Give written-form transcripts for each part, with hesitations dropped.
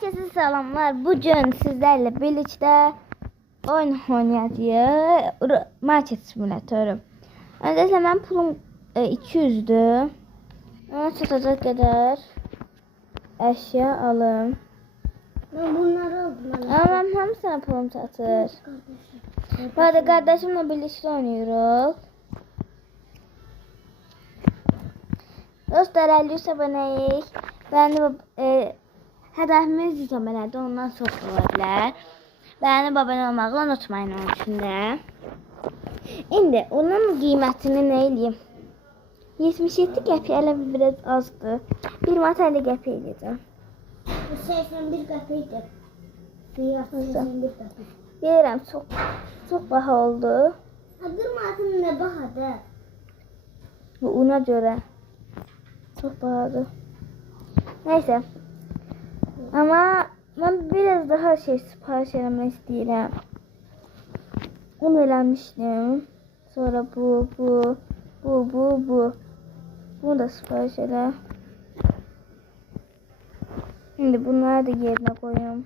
Herkese selamlar. Bugün sizlerle birlikte oyun oynayacağız. Market simülatörü. Öncesinde ben pulum 200'dü. Ona satacak kadar eşya alım. Ben bunları aldım. Ama ben hamısına pulum satır. Bu arada kardeşimle birlikte oynuyoruz. Dostlar 53 aboneyiz. Ben de hedefimiz 100 abonedir. Ondan çox olabilir. Beğenip abone olmağı unutmayın onun içinde. İndi onun qiymətini nə eləyim? 77 qəpik elə biraz azdır. Bir manat 50 qəpik eləyəcəm. Bu 81 qəpikdir. Fiyatı 81 qəpik. Bilirəm, çox baha oldu. Adırmatın nə bahadır? Bu una görə çox bahadır. Neyse. Ama ben biraz daha sipariş etmek istəyirəm. Un eləmişdim. Sonra bu. Bunu da sipariş elə. Şimdi bunları da yerine koyuyorum.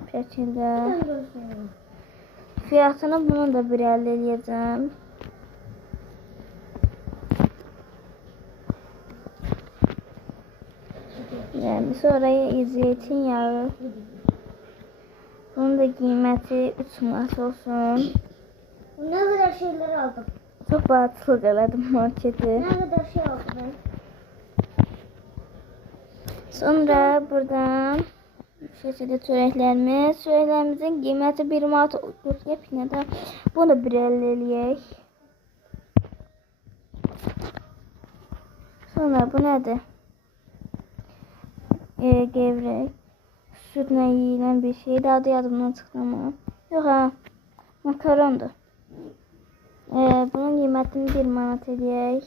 Bu şekilde. Fiyatını bunu da bir elde edeceğim. Yani sonra zeytinyağı. Bunun da qiyməti 3 manat olsun. Ne kadar şeyler aldım. Çok batıl elədim marketi. Ne kadar şey aldım ben. Sonra buradan bu şekilde çörəklərimizin qiyməti 1 manat 4 qəpiklə. Bunu da bir əldə eləyək. Sonra bu nədir? Gevrek. Sütlə yiyilən bir şey. Adı yadımdan çıxdı ama. Yox ha. Makarondur. Bunun qiymətini 1 manat eləyək.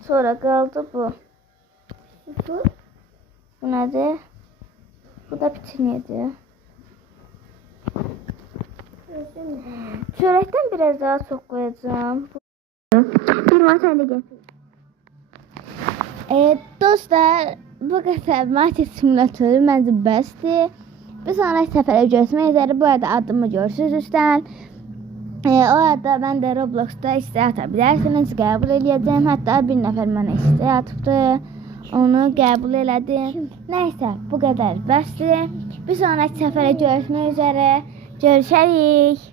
Sonra qaldı bu. Bu nədir? Bu da pitinyedir. Çörəkdən biraz daha çox qoyacağım. 1 manat 50 qəpik. Dostlar, bu kadar market simülatörü məncə bəsdir. Bir sonraki səfərə görüşmək üzere. Bu arada adımı görürsünüz üstdən. O arada ben de Roblox'ta isteği atabilirsiniz. Qəbul edəcəm. Hətta bir nəfər mənə isteği atıbdı. Onu qəbul elədim. Neyse, bu kadar bəsdir. Bir sonraki səfərə görüşmək üzere. Görüşərik.